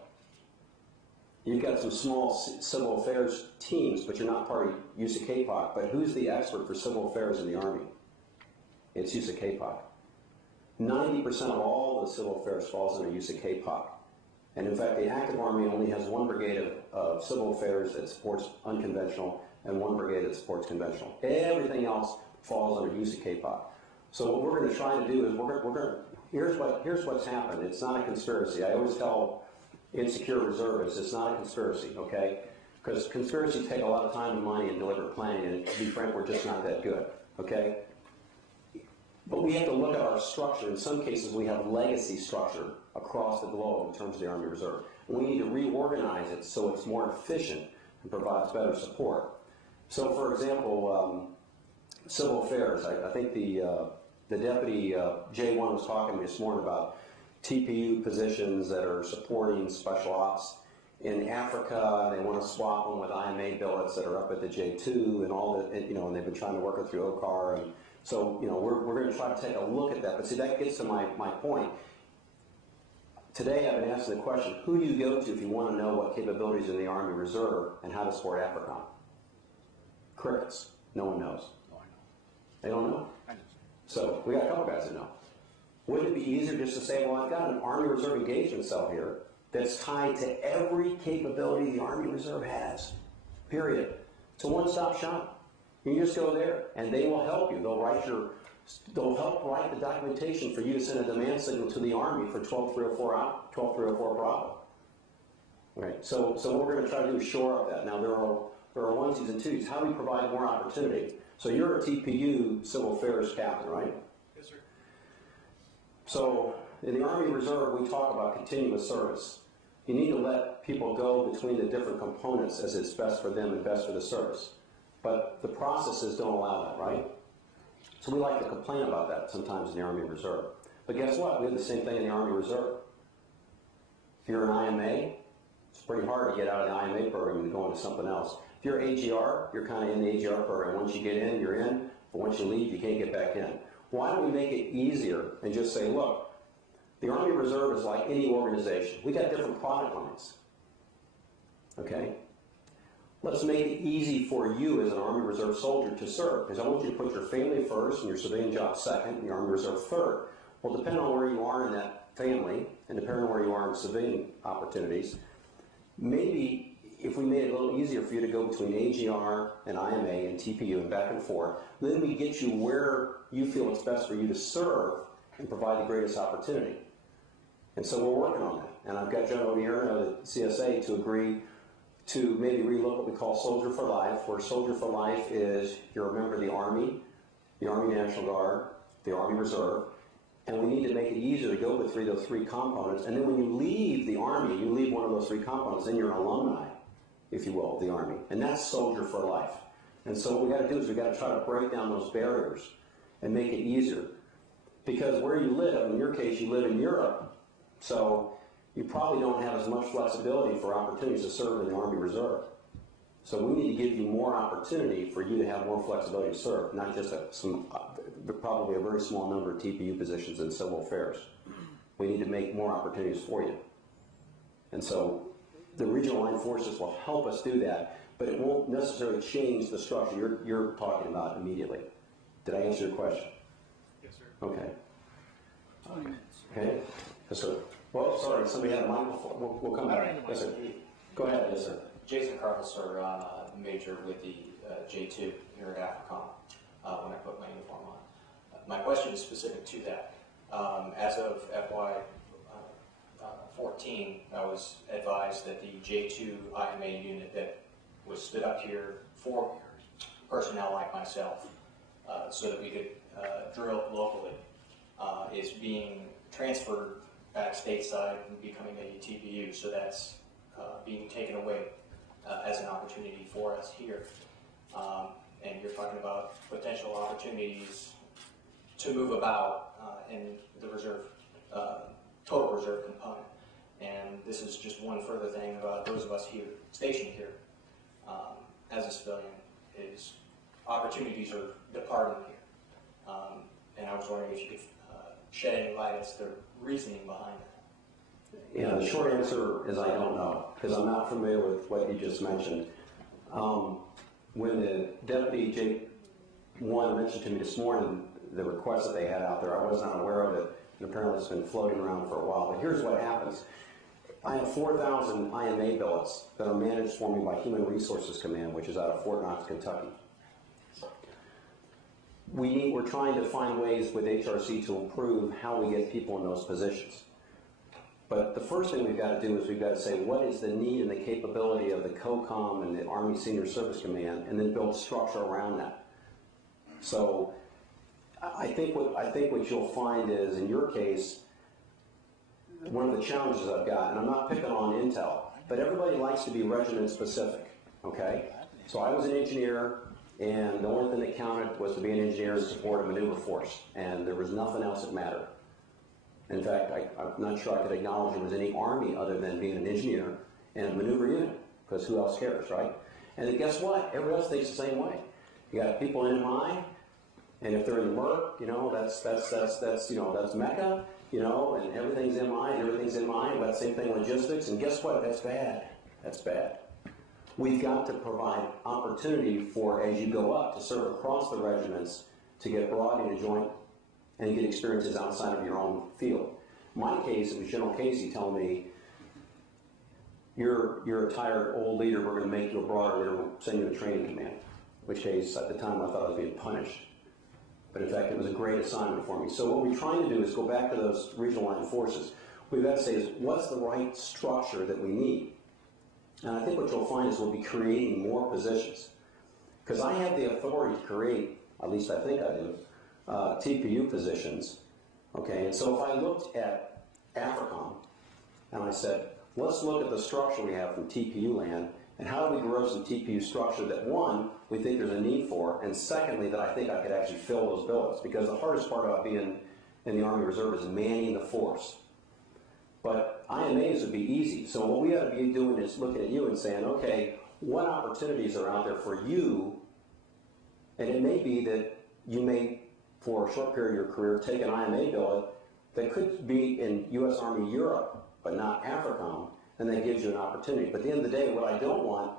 You've got some small civil affairs teams, but you're not part of use of KPOC. But who's the expert for civil affairs in the Army? It's use of KPOC. 90% of all the civil affairs falls under use of KPOC. And in fact, the active Army only has one brigade of civil affairs that supports unconventional and one brigade that supports conventional. Everything else falls under use of KPOC. So what we're going to try to do is here's what's happened. It's not a conspiracy. I always tell insecure reservists, it's not a conspiracy, okay? Because conspiracies take a lot of time and money and deliberate planning, and to be frank, we're just not that good, okay? But we have to look at our structure. In some cases, we have legacy structure across the globe in terms of the Army Reserve. And we need to reorganize it so it's more efficient and provides better support. So, for example, civil affairs. I think the deputy J1 was talking to me this morning about TPU positions that are supporting special ops in Africa. They want to swap them with IMA billets that are up at the J2 and all that, and they've been trying to work it through OCAR. And so, we're going to try to take a look at that. But see, that gets to my point. Today, I've been asking the question, who do you go to if you want to know what capabilities in the Army Reserve and how to support AFRICOM? Crickets. No one knows. Oh, I know. They don't know. I know. So we got a couple guys that know. Wouldn't it be easier just to say, well, I've got an Army Reserve engagement cell here that's tied to every capability the Army Reserve has, period. It's a one-stop shop. You can just go there, and they will help you. They'll help write the documentation for you to send a demand signal to the Army for 12304 Bravo. Right. So what we're going to try to do is shore up that. Now there are onesies and twos. How do we provide more opportunity? So you're a TPU Civil Affairs captain, right? Yes, sir. So in the Army Reserve, we talk about continuous service. You need to let people go between the different components as it's best for them and best for the service. But the processes don't allow that, right? So we like to complain about that sometimes in the Army Reserve. But guess what? We have the same thing in the Army Reserve. If you're an IMA, it's pretty hard to get out of the IMA program and go into something else. If you're AGR, you're kind of in the AGR program. Once you get in, you're in. But once you leave, you can't get back in. Why don't we make it easier and just say, look, the Army Reserve is like any organization. We got different product lines. Okay? Let's make it easy for you as an Army Reserve soldier to serve, because I want you to put your family first and your civilian job second and your Army Reserve third. Well, depending on where you are in that family and depending on where you are in civilian opportunities, maybe if we made it a little easier for you to go between AGR and IMA and TPU and back and forth, then we get you where you feel it's best for you to serve and provide the greatest opportunity. And so we're working on that. And I've got General O'Meara of the CSA to agree to maybe relook what we call Soldier for Life, where Soldier for Life is you're a member of the Army National Guard, the Army Reserve, and we need to make it easier to go between those three components. And then when you leave the Army, you leave one of those three components, then you're an alumni, if you will, of the Army. And that's Soldier for Life. And so what we got to do is we got to try to break down those barriers and make it easier. Because where you live, in your case, you live in Europe, so you probably don't have as much flexibility for opportunities to serve in the Army Reserve. So we need to give you more opportunity for you to have more flexibility to serve, not just probably a very small number of TPU positions in civil affairs. We need to make more opportunities for you. And so the regional line forces will help us do that, but it won't necessarily change the structure you're talking about immediately. Did I answer your question? Yes, sir. Okay. 20 minutes. Okay. Yes, sir. Well, sorry, somebody had a microphone. We'll come back. Yes, sir. Go ahead, yes, sir. Jason Carpenter, I'm a major with the J2 here at AFRICOM when I put my uniform on. My question is specific to that. As of FY 14, I was advised that the J2 IMA unit that was stood up here for personnel like myself so that we could drill locally is being transferred back stateside and becoming a TPU, so that's being taken away as an opportunity for us here. And you're talking about potential opportunities to move about in the reserve, total reserve component. And this is just one further thing about those of us here, stationed here, as a civilian, is opportunities are departing here. And I was wondering if you could shed any light as to the reasoning behind that. Yeah, the short answer is I don't know, because I'm not familiar with what you just mentioned. When the Deputy J1 mentioned to me this morning the request that they had out there, I was not aware of it, and apparently it's been floating around for a while. But here's what happens. I have 4,000 IMA billets that are managed for me by Human Resources Command, which is out of Fort Knox, Kentucky. We're trying to find ways with HRC to improve how we get people in those positions. But the first thing we've got to do is we've got to say what is the need and the capability of the COCOM and the Army Senior Service Command, and then build structure around that. So I think what you'll find is, in your case, one of the challenges I've got, and I'm not picking on Intel, but everybody likes to be regiment specific, okay? So I was an engineer, and the only thing that counted was to be an engineer and support a maneuver force, and there was nothing else that mattered. In fact, I'm not sure I could acknowledge there was any Army other than being an engineer and a maneuver unit, because who else cares, right? And then guess what? Everybody else thinks the same way. You got people in MI, and if they're in the Merc, that's Mecca, and everything's MI and everything's MI, and that same thing logistics, and guess what? That's bad. That's bad. we've got to provide opportunity for, as you go up, to serve across the regiments, to get broad into joint and get experiences outside of your own field. In my case, it was General Casey telling me, you're a tired old leader, we're going to make you a broader leader, we'll send you a training command. In which case, at the time, I thought I was being punished. But in fact, it was a great assignment for me. So what we're trying to do is go back to those regional line forces. What we've got to say is, what's the right structure that we need? And I think what you'll find is we'll be creating more positions. Because I have the authority to create, at least I think I do, TPU positions. Okay, and so if I looked at AFRICOM, and I said, let's look at the structure we have from TPU land, and how do we grow some TPU structure that, one, we think there's a need for, and secondly, that I think I could actually fill those billets. Because the hardest part about being in the Army Reserve is manning the force. But IMAs would be easy. So what we ought to be doing is looking at you and saying, okay, what opportunities are out there for you? And it may be that you may, for a short period of your career, take an IMA billet that could be in U.S. Army Europe, but not AFRICOM, and that gives you an opportunity. But at the end of the day, what I don't want,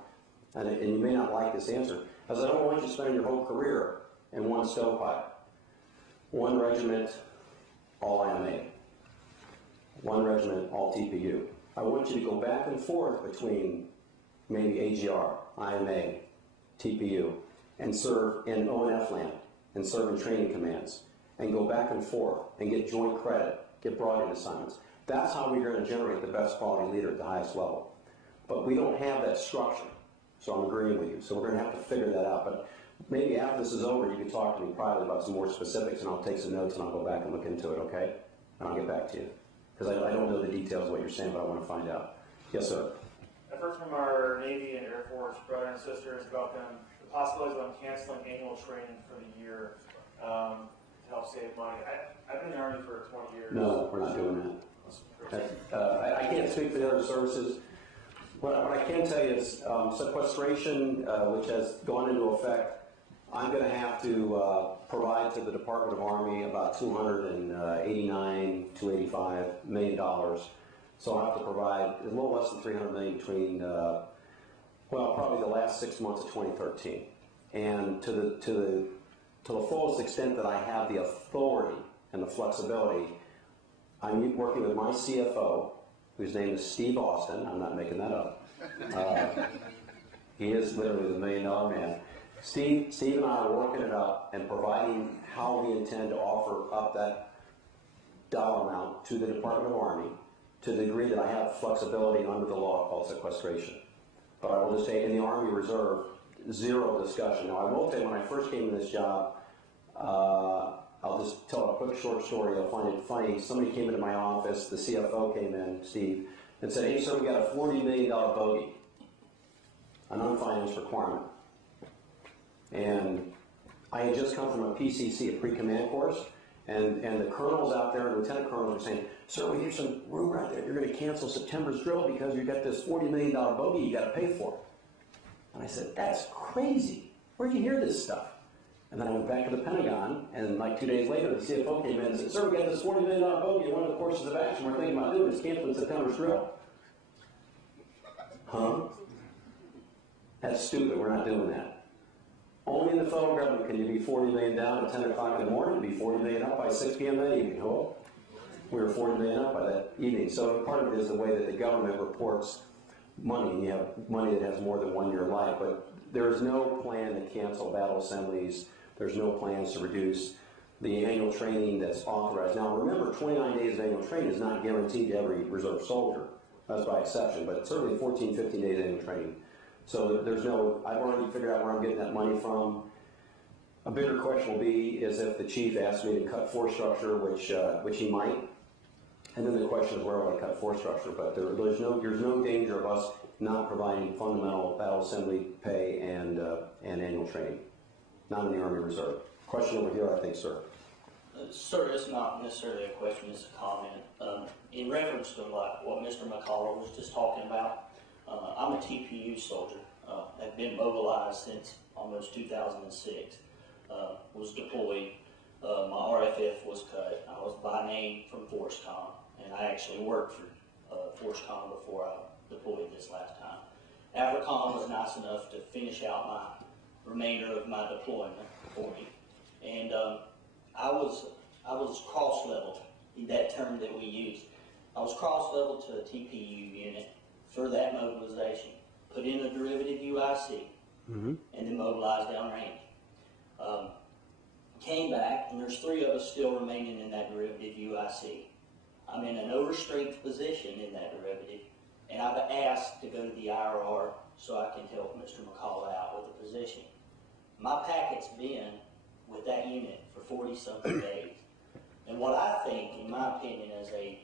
and you may not like this answer, is I don't want you to spend your whole career in one stovepipe. One regiment, all IMA. One regiment, all TPU. I want you to go back and forth between maybe AGR, IMA, TPU, and serve in ONF land, and serve in training commands, and go back and forth, and get joint credit, get broadening assignments. That's how we're going to generate the best quality leader at the highest level. But we don't have that structure, so I'm agreeing with you. So we're going to have to figure that out. But maybe after this is over, you can talk to me privately about some more specifics, and I'll take some notes, and I'll go back and look into it, okay? And I'll get back to you. Because I don't know the details of what you're saying, but I want to find out. Yes, sir. I've heard from our Navy and Air Force brothers and sisters about them, the possibilities of them canceling annual training for the year to help save money. I've been in the Army for 20 years. No, we're not doing that. I can't speak for the other services. What I can tell you is sequestration, which has gone into effect, I'm going to have to provide to the Department of Army about $289 to $285 million. So I'll have to provide a little less than $300 million between, well, probably the last 6 months of 2013. And to the fullest extent that I have the authority and the flexibility, I'm working with my CFO, whose name is Steve Austin. I'm not making that up. He is literally the $1 million man. Steve and I are working it up and providing how we intend to offer up that dollar amount to the Department of Army to the degree that I have flexibility under the law called sequestration. But I will just say in the Army Reserve, zero discussion. Now I will tell you, when I first came in this job, I'll just tell a quick short story. You'll find it funny. Somebody came into my office, the CFO came in, Steve, and said, hey, sir, we got a $40 million bogey, an unfinanced requirement. And I had just come from a PCC, a pre-command course, and the colonels out there, and lieutenant colonels were saying, sir, we hear some rumor out there you're going to cancel September's drill because you got this $40 million bogey you got to pay for. And I said, that's crazy. Where'd you hear this stuff? And then I went back to the Pentagon, and like 2 days later, the CFO came in and said, sir, we got this $40 million bogey, and one of the courses of action we're thinking about doing is canceling September's drill. Huh? That's stupid. We're not doing that. Only in the federal government can you be 40 million down at 10 o'clock in the morning and be 40 million up by 6 p.m. that evening. Oh, we were 40 million up by that evening. So part of it is the way that the government reports money, and you have money that has more than 1 year life. But there is no plan to cancel battle assemblies. There's no plans to reduce the annual training that's authorized. Now remember, 29 days of annual training is not guaranteed to every reserve soldier. That's by exception, but certainly 14, 15 days annual training. So there's no, I've already figured out where I'm getting that money from. A bigger question will be is if the chief asks me to cut force structure, which he might, and then the question is where will I cut force structure? But there's no danger of us not providing fundamental battle assembly pay and annual training, not in the Army Reserve. Question over here, I think, sir. Sir, it's not necessarily a question, it's a comment. In reference to like what Mr. McCullough was just talking about, I'm a TPU soldier. I've been mobilized since almost 2006. Was deployed. My RFF was cut. I was by name from ForceCom, and I actually worked for ForceCom before I deployed this last time. AFRICOM was nice enough to finish out my remainder of my deployment for me. And I was cross-leveled, that term that we use. I was cross-leveled to a TPU unit for that mobilization, put in a derivative UIC, and then mobilized downrange. Came back, and there's 3 of us still remaining in that derivative UIC. I'm in an overstrength position in that derivative, and I've asked to go to the IRR so I can help Mr. McCall out with the position. My packet's been with that unit for 40-something days. And what I think, in my opinion, as a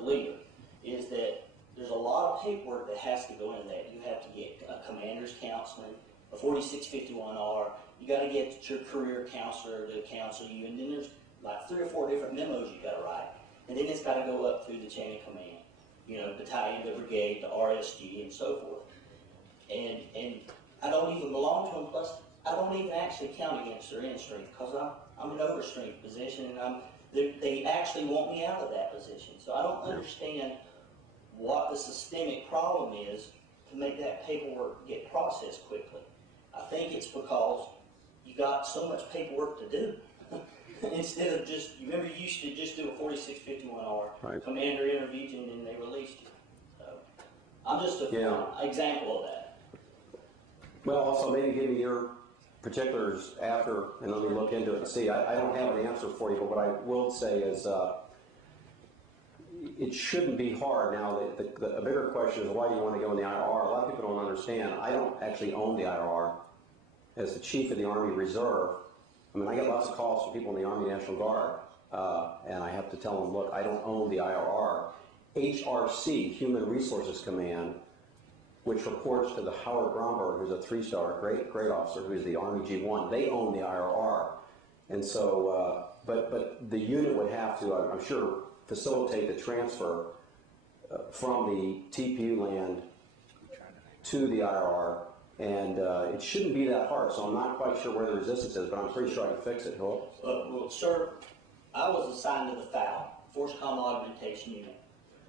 leader, is that there's a lot of paperwork that has to go into that. You have to get a commander's counseling, a 4651R. You got to get your career counselor to counsel you, and then there's like 3 or 4 different memos you got to write, and then it's got to go up through the chain of command. Battalion, the brigade, the RSG, and so forth. And I don't even belong to them. Plus, I don't even actually count against their end strength because I'm an overstrength position, and they actually want me out of that position. So I don't understand what the systemic problem is to make that paperwork get processed quickly. I think it's because you got so much paperwork to do. Instead of just, you remember you used to just do a 4651R, right. Commander interviewed you and then they released you. So I'm just an example of that. Well, also maybe give me your particulars after, and let me look into it and see. I don't have an answer for you, but what I will say is it shouldn't be hard. Now, the bigger question is why do you want to go in the IRR? A lot of people don't understand. I don't actually own the IRR. As the chief of the Army Reserve, I mean, I get lots of calls from people in the Army National Guard, and I have to tell them, look, I don't own the IRR. HRC, Human Resources Command, which reports to the Howard Bromberg, who's a 3-star, great officer, who's the Army G1, they own the IRR. And so, but the unit would have to, I'm sure, facilitate the transfer from the TPU land to the IRR. And it shouldn't be that hard, so I'm not quite sure where the resistance is, but I'm pretty sure I can fix it. Hello? Well, sir, I was assigned to the FAL, Force Comm Augmentation Unit.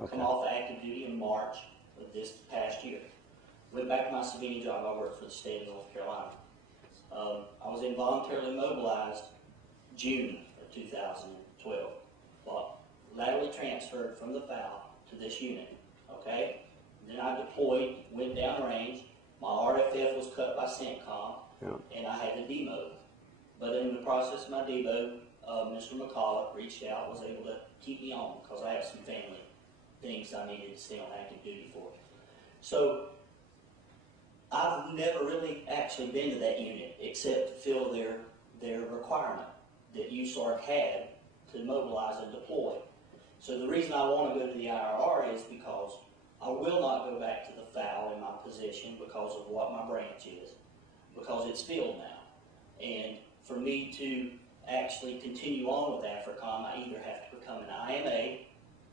Okay. Come off active duty in March of this past year. Went back to my civilian job. I worked for the state of North Carolina. I was involuntarily mobilized June of 2012. But laterally transferred from the FAL to this unit. Okay? Then I deployed, went downrange. My RFF was cut by CENTCOM, and I had to demote. But in the process of my demote, Mr. McCall reached out, was able to keep me on because I have some family things I needed to stay on active duty for. So I've never really actually been to that unit except to fill their requirement that USARC had to mobilize and deploy. So the reason I want to go to the IRR is because I will not go back to the FAL in my position because of what my branch is, because it's filled now. And for me to actually continue on with AFRICOM, I either have to become an IMA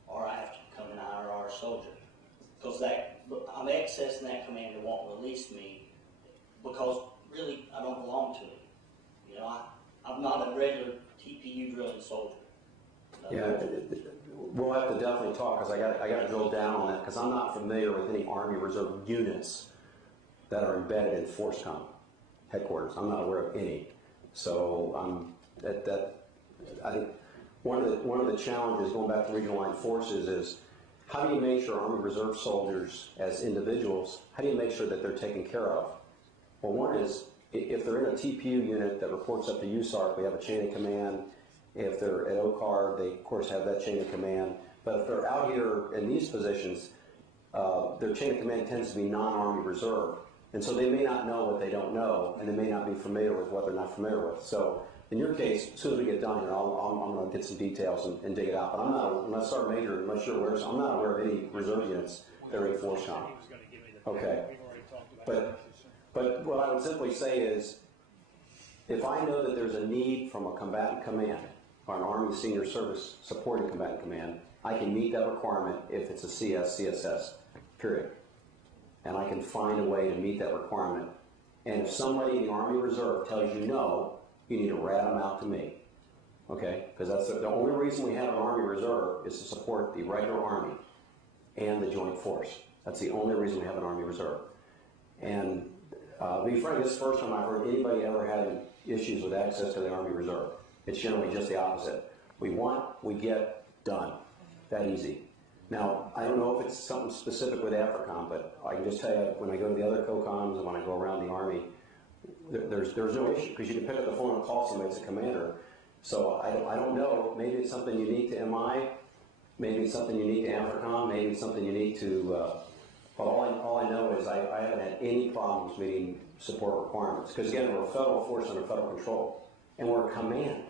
or I have to become an IRR soldier. Because I'm accessing that commander won't release me because really I don't belong to it. I'm not a regular TPU drilling soldier. Yeah, we'll have to definitely talk because I got to drill down on that because I'm not familiar with any Army Reserve units that are embedded in FORCECOM headquarters. I'm not aware of any. So I think one of the challenges going back to regional line forces is how do you make sure Army Reserve soldiers as individuals, how do you make sure that they're taken care of? Well, one is if they're in a TPU unit that reports up to USARC, we have a chain of command. If they're at OCAR, they of course have that chain of command. But if they're out here in these positions, their chain of command tends to be non-Army Reserve. And so they may not know what they don't know, and they may not be familiar with what they're not familiar with. So in your case, as soon as we get done here, I'm going to get some details and dig it out. But I'm not, unless Sergeant Major, unless you're aware, I'm not aware of any reserve units that are in FORCECOM. Okay. But what I would simply say is, if I know that there's a need from a combatant command or an Army Senior Service supporting combatant command, I can meet that requirement if it's a CS, CSS, period. And I can find a way to meet that requirement. And if somebody in the Army Reserve tells you no, you need to rat them out to me. Okay? Because that's the only reason we have an Army Reserve is to support the regular Army and the Joint Force. That's the only reason we have an Army Reserve. And to be frank, this is the first time I've heard anybody ever had issues with access to the Army Reserve. It's generally just the opposite. We want, we get, done. That easy. Now, I don't know if it's something specific with AFRICOM, but I can just tell you, when I go to the other COCOMs and when I go around the Army, there's no issue, because you can pick up the phone and call somebody that's a commander. So I don't know, maybe it's something unique to MI, maybe it's something unique to AFRICOM, maybe it's something unique to, but all I know is I haven't had any problems meeting support requirements. Because again, we're a federal force under federal control, and we're a command.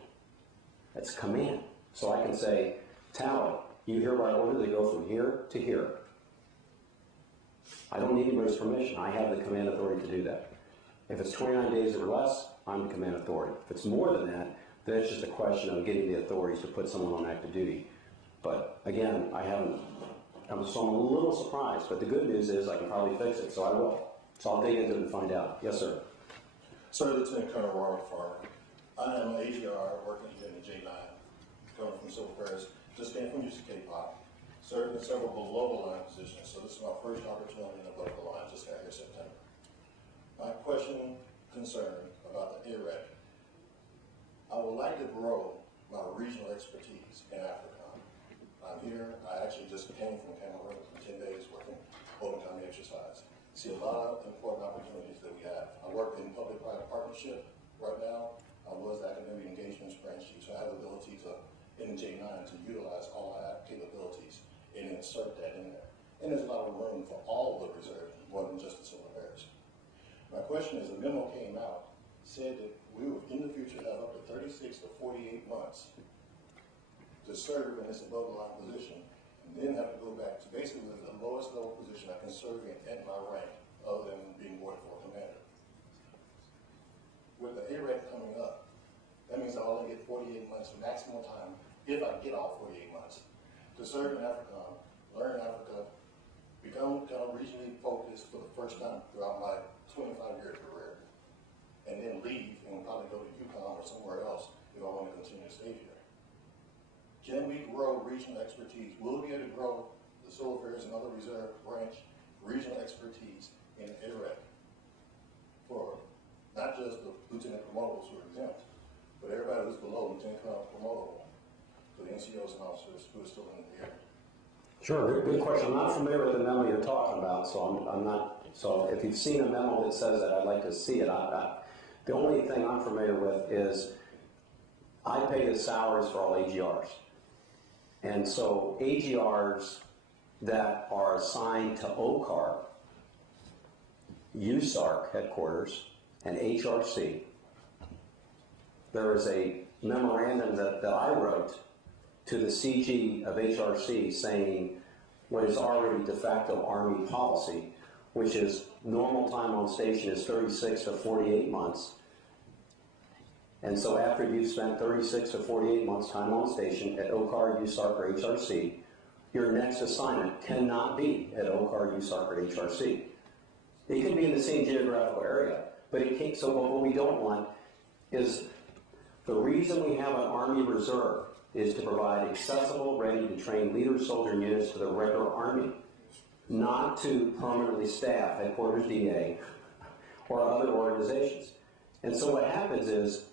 That's command. So I can say, Talley, you hereby order to go from here to here. I don't need anybody's permission. I have the command authority to do that. If it's 29 days or less, I'm the command authority. If it's more than that, then it's just a question of getting the authorities to put someone on active duty. But again, I haven't, so I'm a little surprised, but the good news is I can probably fix it, so I will. So I'll dig into it and find out. Yes, sir. Sir, Lieutenant Colonel Robert Farmer. I am an ADR working here in the J9, coming from Civil Affairs, just came from UCK POP, served in several below the line positions, so this is my first opportunity in the above the line, just got here in September. My question, concern about the AREC. I would like to grow my regional expertise in AFRICOM. I'm here, I actually just came from Cameroon for 10 days working open county exercise. See a lot of important opportunities that we have. I work in public-private partnership right now. I was academic engagements branch chief, so I have the ability to, in J9, to utilize all my capabilities and insert that in there. And there's a lot of room for all the reserves, more than just the civil affairs. My question is, a memo came out, said that we will in the future have up to 36 to 48 months to serve in this above the line position, and then have to go back to basically the lowest level position I can serve in at my rank, other than being board for a commander. With the AREC coming up, that means I only get 48 months maximum time, if I get all 48 months, to serve in AFRICOM, learn Africa, become kind of regionally focused for the first time throughout my 25-year career, and then leave and probably go to UConn or somewhere else if I want to continue to stay here. Can we grow regional expertise? Will we be able to grow the civil affairs and other reserve branch regional expertise in AREC for not just the lieutenant promotables who are exempt, but everybody who's below lieutenant colonel promotable, for the NCOs and officers who are still in the air? Sure, good question. I'm not familiar with the memo you're talking about, so I'm not, so if you've seen a memo that says that, I'd like to see it. The only thing I'm familiar with is I pay the salaries for all AGRs. And so AGRs that are assigned to OCAR, USARC headquarters, and HRC, there is a memorandum that I wrote to the CG of HRC saying what is already de facto Army policy, which is normal time on station is 36 to 48 months. And so after you've spent 36 to 48 months time on station at OCAR, USARC, or HRC, your next assignment cannot be at OCAR, USARC, or HRC. It can be in the same geographical area, but it can't, so what we don't want is, the reason we have an Army Reserve is to provide accessible, ready to train leader soldier units to the regular Army, not to permanently staff headquarters DA or other organizations. And so what happens is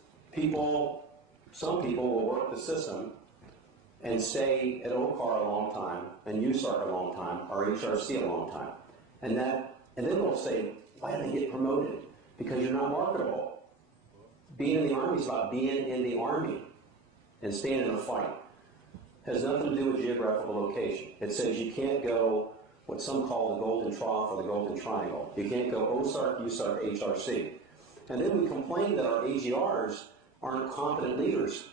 some people will work the system and stay at OCAR a long time, and USARC a long time, or HRC a long time. And then they'll say, why did they get promoted? Because you're not marketable. Being in the Army is about being in the Army and staying in a fight. It has nothing to do with geographical location. It says you can't go what some call the Golden Trough or the Golden Triangle. You can't go OSARC, USARC, HRC. And then we complain that our AGRs aren't competent leaders,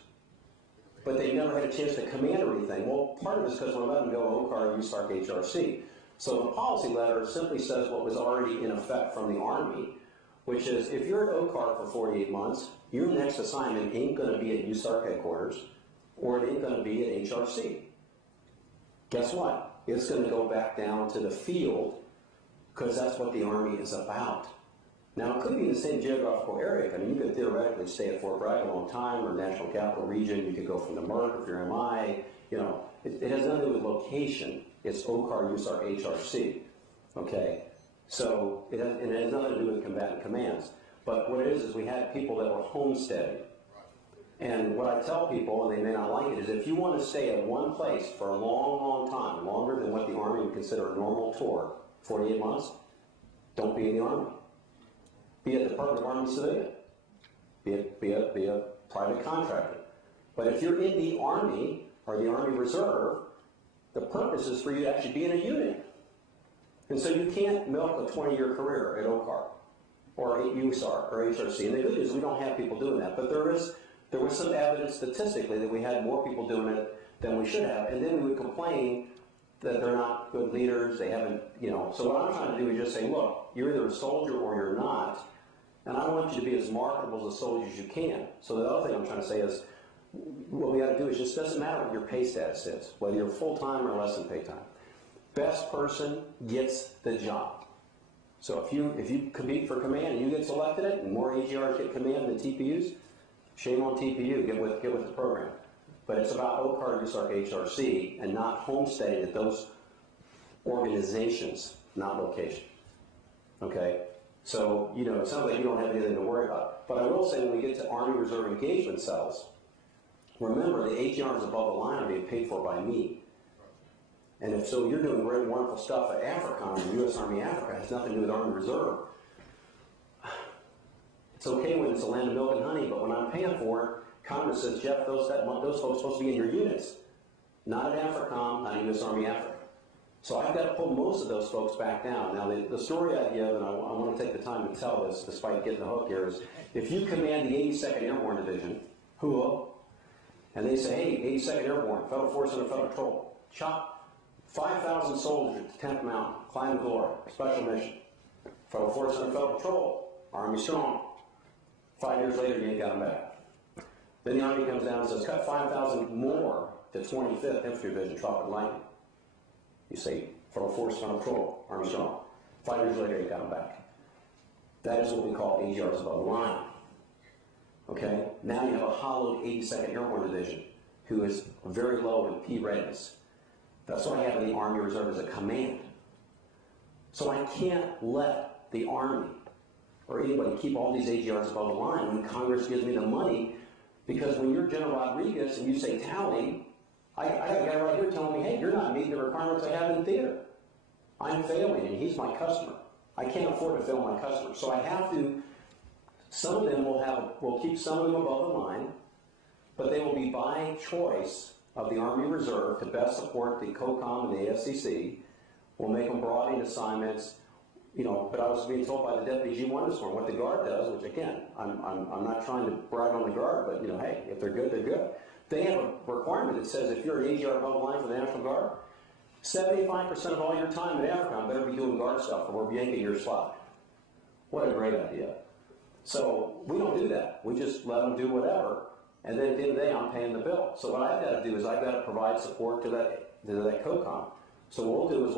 but they never had a chance to command everything. Well, part of it is because we're letting go OCAR, USARC, HRC. So the policy letter simply says what was already in effect from the Army, which is if you're at OCAR for 48 months, your next assignment ain't going to be at USARC headquarters, or it ain't going to be at HRC. Guess what? It's going to go back down to the field, because that's what the Army is about. Now, it could be in the same geographical area. I mean, you could theoretically stay at Fort Bragg a long time, or National Capital Region. You could go from the MERC if you're MI. You know, it has nothing to do with location. It's OCAR, USARC, HRC. Okay? So, and it has nothing to do with combatant commands. But what it is we had people that were homesteading. And what I tell people, and they may not like it, is if you want to stay at one place for a long, long time, longer than what the Army would consider a normal tour, 48 months, don't be in the Army. Be a Department of Army civilian. Be a private contractor. But if you're in the Army or the Army Reserve, the purpose is for you to actually be in a unit. And so you can't milk a 20-year career at OCAR or at USAR or HRC. And the good news is we don't have people doing that. But there was some evidence statistically that we had more people doing it than we should have. And then we would complain that they're not good leaders, they haven't, So what I'm trying to do is just say, look, you're either a soldier or you're not. And I want you to be as marketable as a soldier as you can. So the other thing I'm trying to say is, what we got to do is just doesn't matter what your pay status is, whether you're full-time or less than pay time. Best person gets the job. So if you compete for command and you get selected it, and more AGRs get command than TPUs, shame on TPU, get with the program. But it's about OCAR, USARC, HRC, and not homesteading at those organizations, not location. Okay? So, it sounds like you don't have anything to worry about. But I will say when we get to Army Reserve engagement cells, remember the AGRs above the line are being paid for by me. And if so, you're doing great, wonderful stuff at AFRICOM, and U.S. Army Africa has nothing to do with Army Reserve. It's okay when it's a land of milk and honey, but when I'm paying for it, Congress says, Jeff, those folks are supposed to be in your units. Not at AFRICOM, not at U.S. Army Africa. So I've got to pull most of those folks back down. Now, the story I give, and I want to take the time to tell this, despite getting the hook here, is if you command the 82nd Airborne Division, HUA, and they say, hey, 82nd Airborne, Federal Force Under Federal Control, chop 5,000 soldiers to 10th Mountain, climb to glory, special mission. Federal Force Under Federal Control, Army strong. 5 years later, you ain't got them back. Then the Army comes down and says, cut 5,000 more to 25th Infantry Division, Tropic Lightning. You say, Federal Force Under Control, Army strong. 5 years later, you got them back. That is what we call AGRs above the line. Okay? Now you have a hollowed 82nd Airborne Division, who is very low in P readiness. That's why I have the Army Reserve as a command. So I can't let the Army or anybody keep all these AGRs above the line when Congress gives me the money, because when you're General Rodriguez and you say Talley, I got a guy right here telling me, hey, you're not meeting the requirements I have in theater. I'm failing, and he's my customer. I can't afford to fail my customer. So I have to, some of them we'll keep some of them above the line, but they will be by choice of the Army Reserve to best support the COCOM and the AFCC. We'll make them broadening assignments, but I was being told by the deputy G1 this morning what the Guard does, which again, I'm not trying to brag on the Guard, but hey, if they're good, they're good. They have a requirement that says if you're an AGR above the line for the National Guard, 75% of all your time at AFRICOM better be doing Guard stuff, or we're yanking your slot. What a great idea. So we don't do that. We just let them do whatever, and then at the end of the day, I'm paying the bill. So what I've got to do is I've got to provide support to that COCOM. So what we'll do is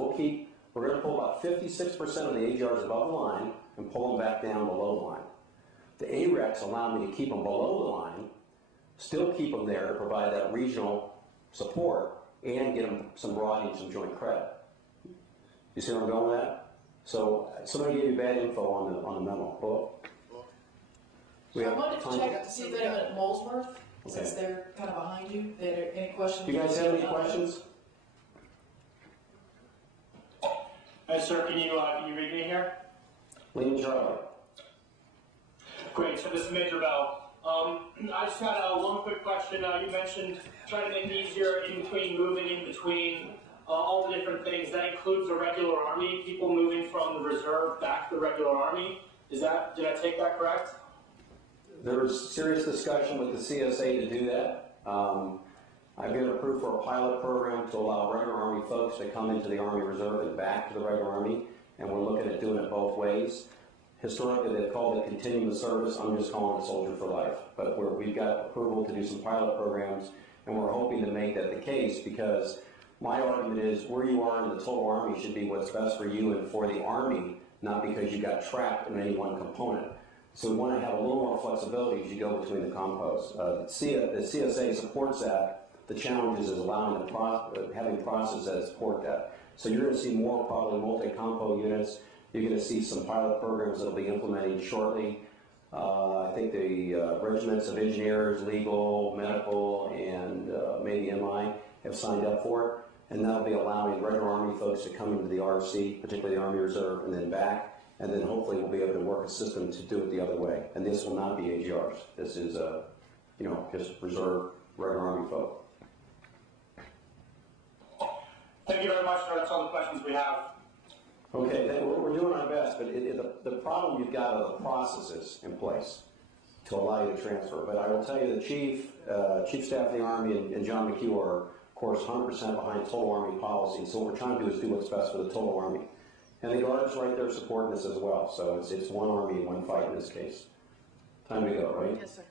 we're going to pull about 56% of the AGRs above the line and pull them back down below the line. The ARECs allow me to keep them below the line, still keep them there to provide that regional support, and get them some broadening, some joint credit. You see where I'm going with that? So somebody gave you bad info on the memo. I wanted to check to see if anyone at Molesworth, since they're kind of behind you, any questions? Do you guys have any questions? Hi, sir. Can you read me here? Lean Charlie. Great. So this is Major Bell. I just had one quick question. You mentioned trying to make it easier in between, moving in between all the different things. That includes the regular Army, people moving from the reserve back to the regular Army. Did I take that correct? There was serious discussion with the CSA to do that. I've been approved for a pilot program to allow regular Army folks to come into the Army Reserve and back to the regular Army, and we're looking at doing it both ways. Historically, they've called it continuous service. I'm just calling it soldier for life. But we've got approval to do some pilot programs, and we're hoping to make that the case, because my argument is where you are in the total Army should be what's best for you and for the Army, not because you got trapped in any one component. So we want to have a little more flexibility as you go between the compos. The CSA supports that, the challenges is allowing having processes that support that. So you're going to see more probably multi-compo units. You're going to see some pilot programs that will be implemented shortly. I think the regiments of engineers, legal, medical, and maybe MI have signed up for it. And that'll be allowing regular Army folks to come into the RC, particularly the Army Reserve, and then back. And then hopefully we'll be able to work a system to do it the other way. And this will not be AGRs. This is, just reserve regular Army folk. Thank you very much, sir. That's all the questions we have. Okay, we're doing our best, but the problem you've got are the processes in place to allow you to transfer. But I will tell you the Chief Staff of the Army and John McHugh are, of course, 100% behind total Army policy. And so what we're trying to do is do what's best for the total Army. And the Guard's right there supporting this as well. So it's one Army, one fight in this case. Time to go, right? Yes, sir.